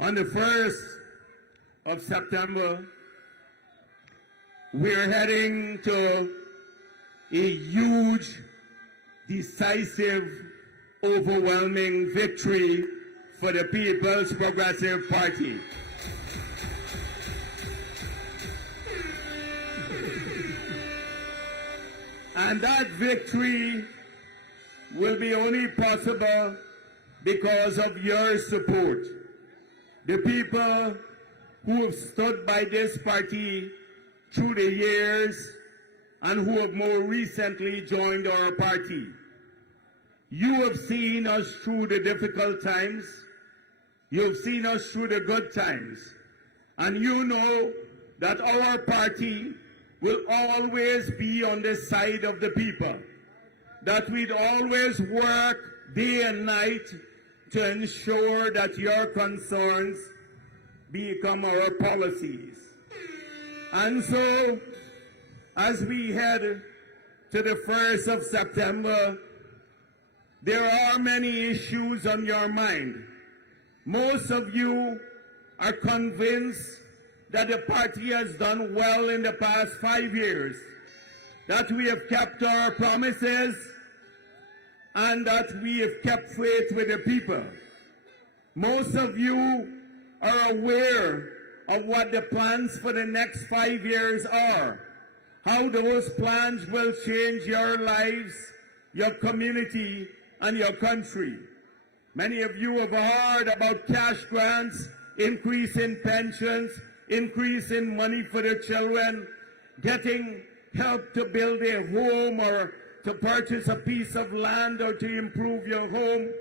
On the 1st of September, we're heading to a huge, decisive, overwhelming victory for the People's Progressive Party. And that victory will be only possible because of your support. The people who have stood by this party through the years and who have more recently joined our party. You have seen us through the difficult times. You have seen us through the good times. And you know that our party will always be on the side of the people. That we'd always work day and night to ensure that your concerns become our policies. And so, as we head to the 1st of September, there are many issues on your mind. Most of you are convinced that the party has done well in the past 5 years, that we have kept our promises, and that we have kept faith with the people. Most of you are aware of what the plans for the next 5 years are, how those plans will change your lives, your community, and your country. Many of you have heard about cash grants, increase in pensions, increase in money for the children, getting help to build a home or to purchase a piece of land or to improve your home.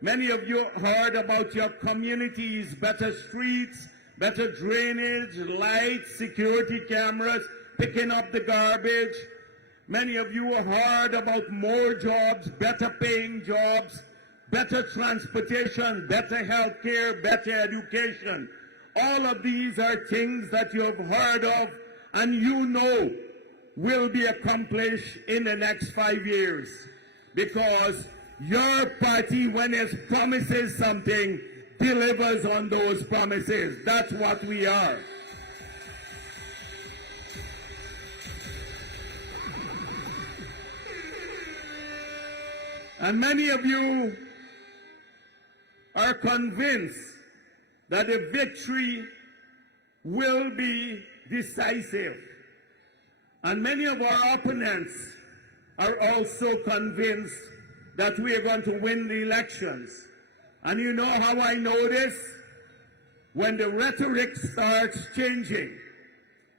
Many of you heard about your communities, better streets, better drainage, lights, security cameras, picking up the garbage. Many of you heard about more jobs, better paying jobs, better transportation, better health care, better education. All of these are things that you have heard of and you know will be accomplished in the next 5 years. Because your party, when it promises something, delivers on those promises. That's what we are. And many of you are convinced that the victory will be decisive. And many of our opponents are also convinced that we are going to win the elections. And you know how I know this? When the rhetoric starts changing.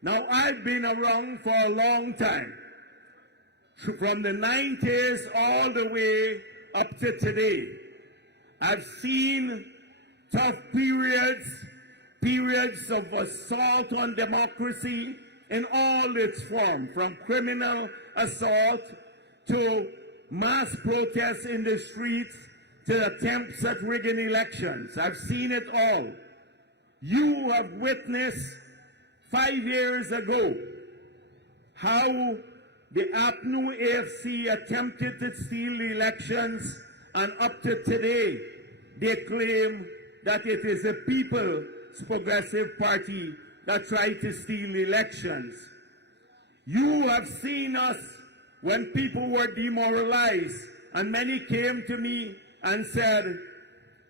Now, I've been around for a long time. From the 90s all the way up to today. I've seen tough periods of assault on democracy in all its forms, from criminal assault to mass protests in the streets to attempts at rigging elections. I've seen it all. You have witnessed 5 years ago how the APNU AFC attempted to steal the elections, and up to today, they claim that it is the People's Progressive Party that tried to steal elections. You have seen us when people were demoralized, and many came to me and said,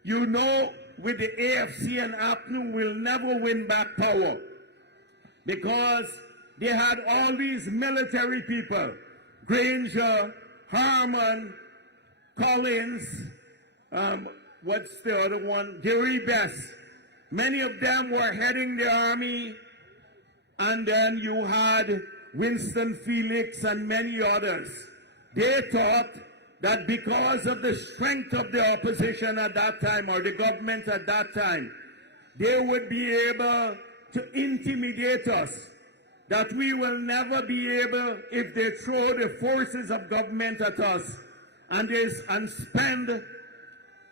you know, with the AFC and APNU, we'll never win back power. Because they had all these military people, Granger, Harman, Collins, what's the other one? Gary Best. Many of them were heading the army, and then you had Winston Felix and many others. They thought that because of the strength of the opposition at that time, or the government at that time, they would be able to intimidate us, that we will never be able, if they throw the forces of government at us and spend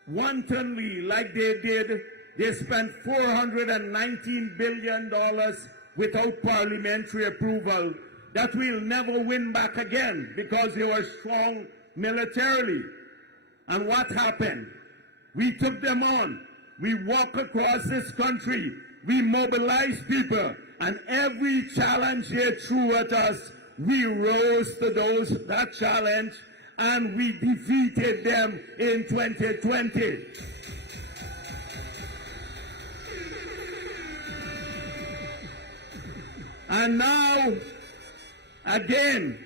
wantonly like they did. They spent $419 billion without parliamentary approval, that we'll never win back again because they were strong militarily. And what happened? We took them on. We walk across this country, we mobilize people, and every challenge they threw at us, we rose to that challenge, and we defeated them in 2020. And now, again,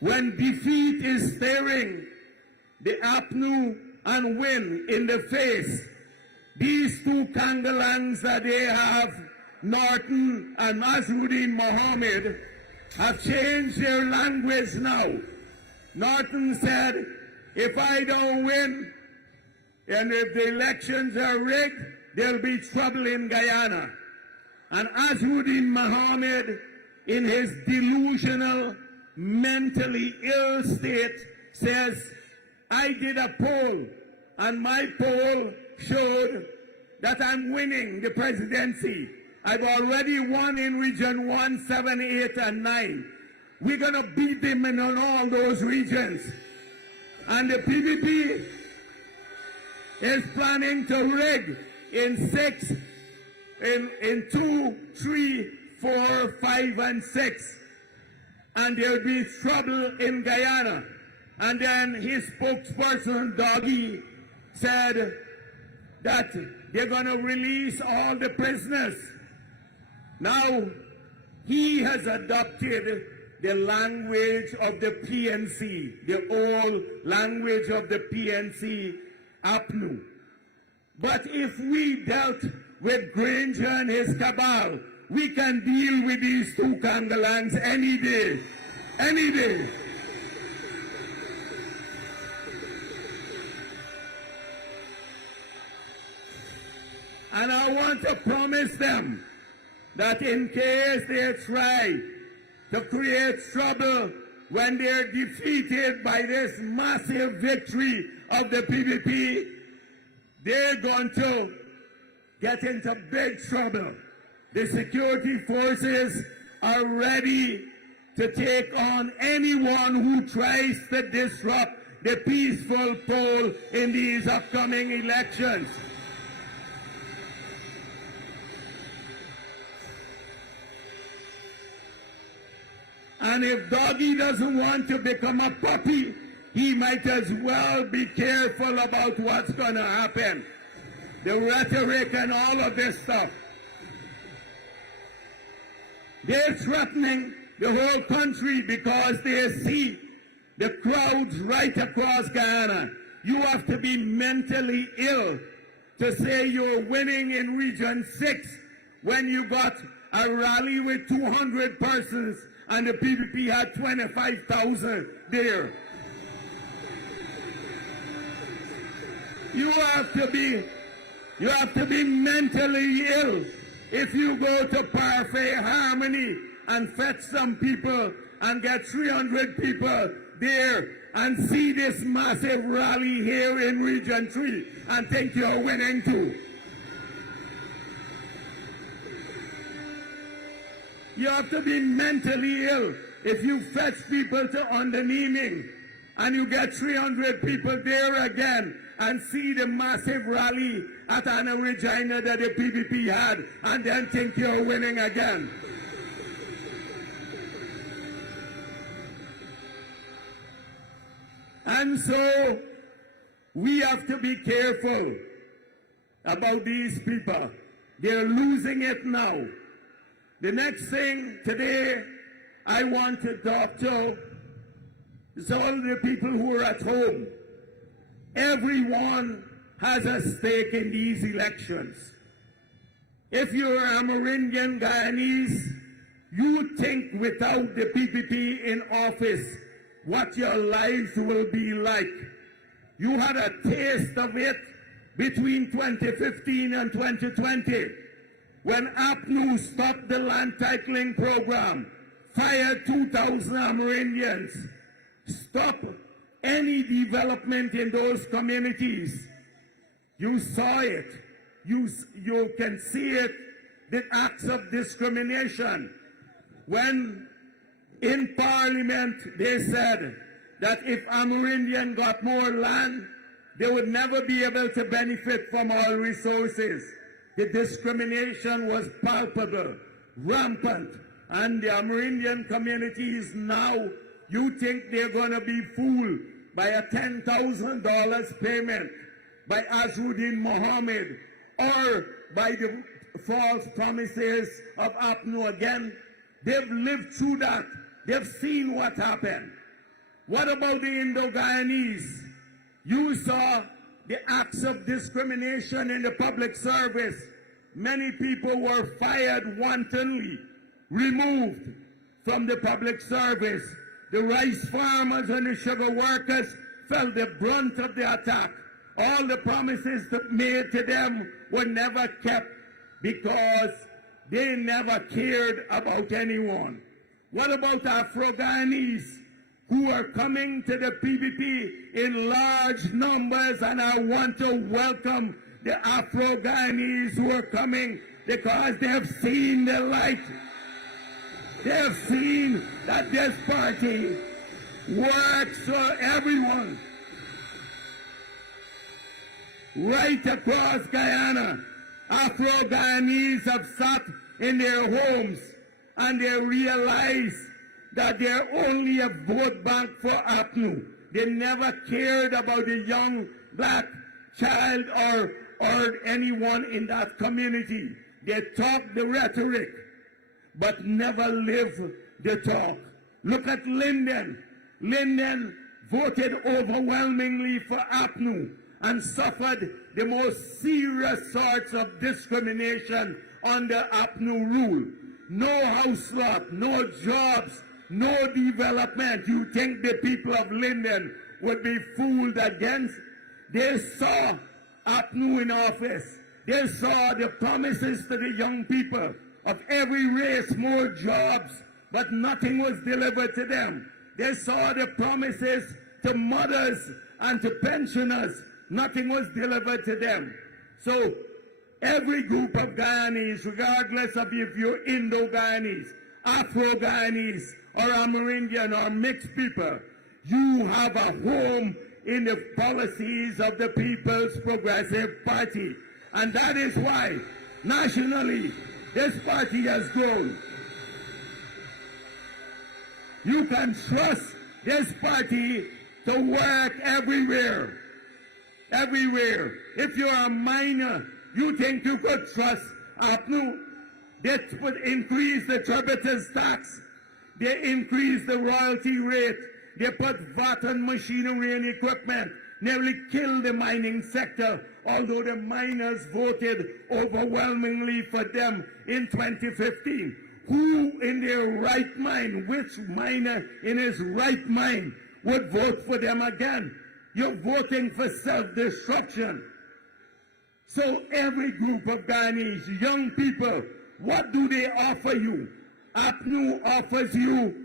when defeat is staring the APNU and win in the face, these two Kangalans that they have, Norton and Azruddin Mohammed, have changed their language now. Norton said, if I don't win, and if the elections are rigged, there'll be trouble in Guyana. And Azruddin Mohammed, in his delusional, mentally ill state, says, I did a poll, and my poll showed that I'm winning the presidency. I've already won in Region 1, 7, 8, and 9. We're going to beat them in all those regions. And the PPP is planning to rig in 6, in 2, 3, 4, 5, and 6. And there'll be trouble in Guyana. And then his spokesperson, Doggy, said that they're going to release all the prisoners. Now, he has adopted the language of the PNC, the old language of the PNC, APNU. But if we dealt with Granger and his cabal, we can deal with these two Kangalans any day. Any day. And I want to promise them that in case they try to create trouble when they're defeated by this massive victory of the PPP, they're going to get into big trouble. The security forces are ready to take on anyone who tries to disrupt the peaceful poll in these upcoming elections. And if Doggy doesn't want to become a puppy, he might as well be careful about what's going to happen. The rhetoric and all of this stuff. They're threatening the whole country because they see the crowds right across Guyana. You have to be mentally ill to say you're winning in Region 6 when you got a rally with 200 persons and the PPP had 25,000 there. You have to be mentally ill if you go to Parfait Harmony and fetch some people and get 300 people there and see this massive rally here in Region 3 and think you're winning too. You have to be mentally ill if you fetch people to Underneming and you get 300 people there again and see the massive rally at Anna Regina that the PPP had and then think you're winning again. And so we have to be careful about these people. They're losing it now. The next thing today I want to talk to is all the people who are at home. Everyone has a stake in these elections. If you're Amerindian Guyanese, you think without the PPP in office what your lives will be like. You had a taste of it between 2015 and 2020 when APNU stopped the land titling program, fired 2,000 Amerindians, stopped any development in those communities. You saw it. You can see it, the acts of discrimination. When in Parliament they said that if Amerindian got more land, they would never be able to benefit from our resources. The discrimination was palpable, rampant, and the Amerindian communities now, you think they're going to be fooled by a $10,000 payment by Azruddin Mohammed or by the false promises of APNU again? They've lived through that. They've seen what happened. What about the Indo-Guyanese? You saw the acts of discrimination in the public service. Many people were fired wantonly, removed from the public service. The rice farmers and the sugar workers felt the brunt of the attack. All the promises that made to them were never kept because they never cared about anyone. What about Afro-Guyanese who are coming to the PPP in large numbers? And I want to welcome the Afro-Guyanese who are coming because they have seen the light. They have seen that this party works for everyone. Right across Guyana, Afro-Guyanese have sat in their homes and they realize that they're only a vote bank for APNU. They never cared about the young black child or anyone in that community. They talk the rhetoric, but never live the talk. Look at Linden. Linden voted overwhelmingly for APNU and suffered the most serious sorts of discrimination under APNU rule. No house lot, no jobs, no development. You think the people of Linden would be fooled against? They saw APNU in office. They saw the promises to the young people of every race, more jobs, but nothing was delivered to them. They saw the promises to mothers and to pensioners. Nothing was delivered to them. So every group of Guyanese, regardless of if you're Indo-Guyanese, Afro-Guyanese, or Amerindian or mixed people, you have a home in the policies of the People's Progressive Party. And that is why, nationally, this party has grown. You can trust this party to work everywhere. Everywhere. If you're a miner, you think you could trust APNU? They would increase the tributaries tax. They increase the royalty rate. They put VAT on machinery and equipment. Nearly killed the mining sector, although the miners voted overwhelmingly for them in 2015. Who in their right mind, which miner in his right mind would vote for them again? You're voting for self-destruction. So every group of Guyanese, young people, what do they offer you? APNU offers you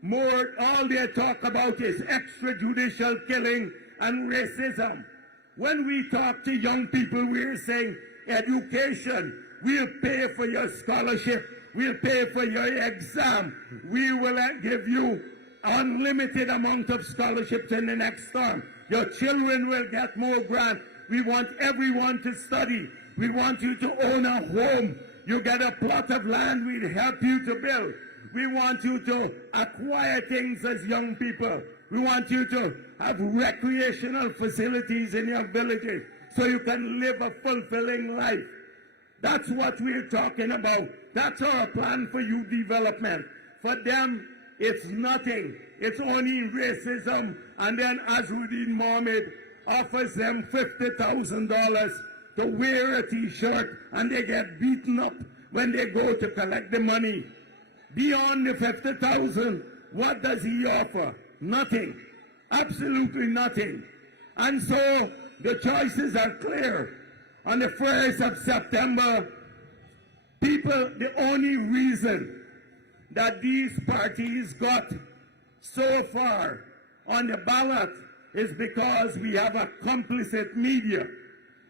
more. All they talk about is extrajudicial killing and racism. When we talk to young people, we're saying education. We'll pay for your scholarship. We'll pay for your exam. We will give you unlimited amount of scholarships in the next term. Your children will get more grants. We want everyone to study. We want you to own a home. You get a plot of land, we'll help you to build. We want you to acquire things as young people. We want you to have recreational facilities in your villages so you can live a fulfilling life. That's what we're talking about. That's our plan for youth development. For them, it's nothing. It's only racism. And then Azruddin Mohammed offers them $50,000 to wear a T-shirt, and they get beaten up when they go to collect the money. Beyond the $50,000, what does he offer? Nothing. Absolutely nothing. And so the choices are clear. On the 1st of September, people, the only reason that these parties got so far on the ballot is because we have a complicit media.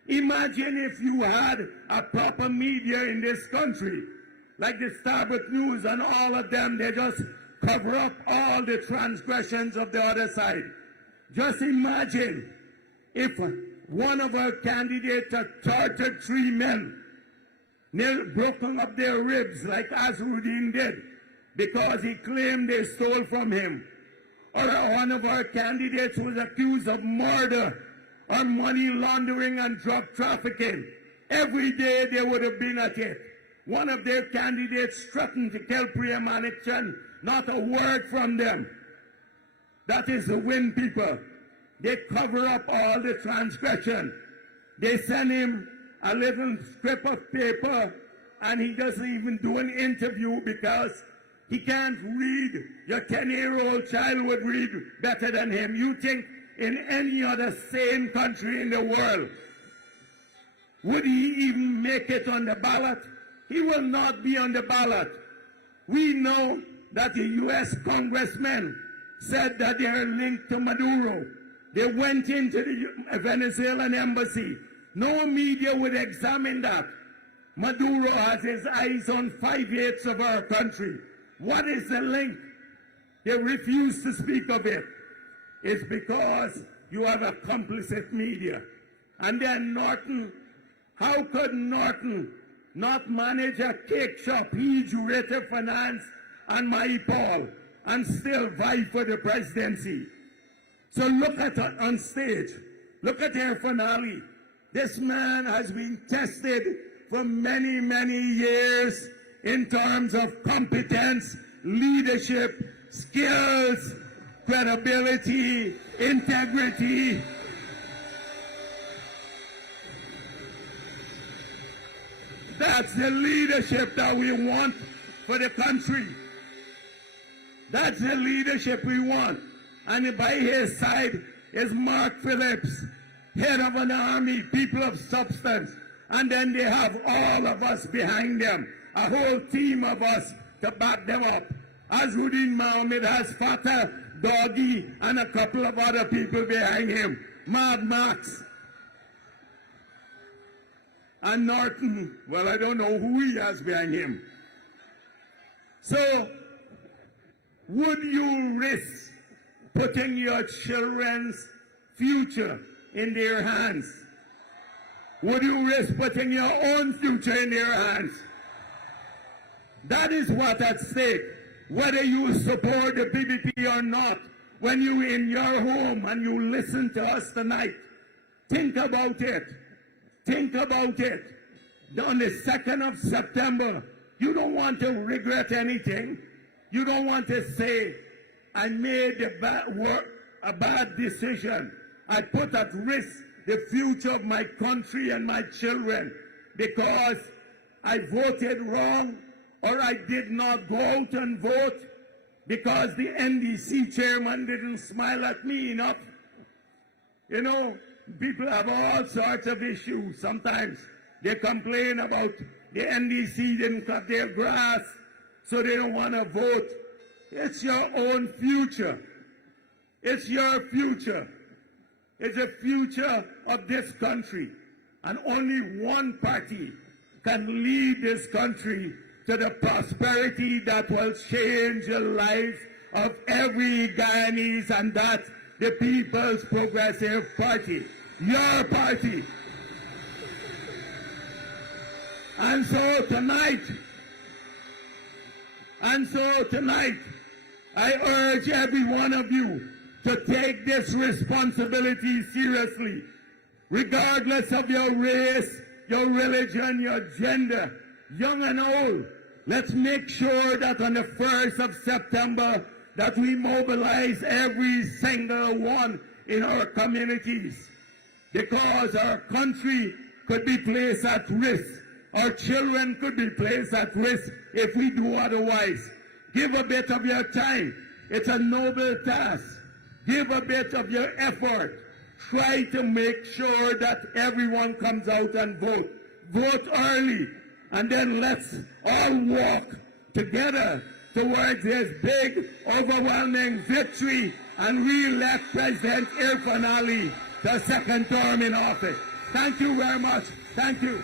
Imagine if you had a proper media in this country, like the Starbuck News and all of them, they just cover up all the transgressions of the other side. Just imagine if one of our candidates had tortured 3 men, broken up their ribs like Azruddin did because he claimed they stole from him, or one of our candidates was accused of murder or money laundering and drug trafficking, every day they would have been at it. One of their candidates threatened to kill Priya Manichan, not a word from them. That is the win, people. They cover up all the transgression. They send him a little strip of paper and he doesn't even do an interview because he can't read. Your 10-year-old child would read better than him. You think in any other sane country in the world, would he even make it on the ballot? He will not be on the ballot. We know that the U.S. congressmen said that they are linked to Maduro. They went into the Venezuelan embassy. No media would examine that. Maduro has his eyes on 5/8 of our country. What is the link? They refuse to speak of it. It's because you have a complicit media. And then Norton, how could Norton not manage a cake shop, he, Jureta Finance, and my Paul, and still vie for the presidency? So look at it on stage. Look at their finale. This man has been tested for many, many years in terms of competence, leadership, skills, credibility, integrity. That's the leadership that we want for the country. That's the leadership we want. And by his side is Mark Phillips, head of an army, people of substance. And then they have all of us behind them, a whole team of us to back them up. Azruddin Mohammed has Fatah, Doggy, and a couple of other people behind him. Mad Max. And Norton, well, I don't know who he has behind him. So, would you risk putting your children's future in their hands? Would you risk putting your own future in their hands? That is what's at stake. Whether you support the PPP or not, when you're in your home and you listen to us tonight, think about it. Think about it. On the 2nd of September, you don't want to regret anything. You don't want to say, I made a bad decision. I put at risk the future of my country and my children because I voted wrong, or I did not go out and vote because the NDC chairman didn't smile at me enough. You know, people have all sorts of issues. Sometimes they complain about the NDC didn't cut their grass, so they don't want to vote. It's your own future. It's your future. It's the future of this country. And only one party can lead this country to the prosperity that will change the lives of every Guyanese, and that's the People's Progressive Party. Your party. And so tonight, I urge every one of you to take this responsibility seriously, regardless of your race, your religion, your gender, young and old. Let's make sure that on the 1st of September that we mobilize every single one in our communities, because our country could be placed at risk. Our children could be placed at risk if we do otherwise. Give a bit of your time. It's a noble task. Give a bit of your effort. Try to make sure that everyone comes out and vote. Vote early, and then let's all walk together towards this big, overwhelming victory and re-elect President Irfan Ali to a second term in office. Thank you very much. Thank you.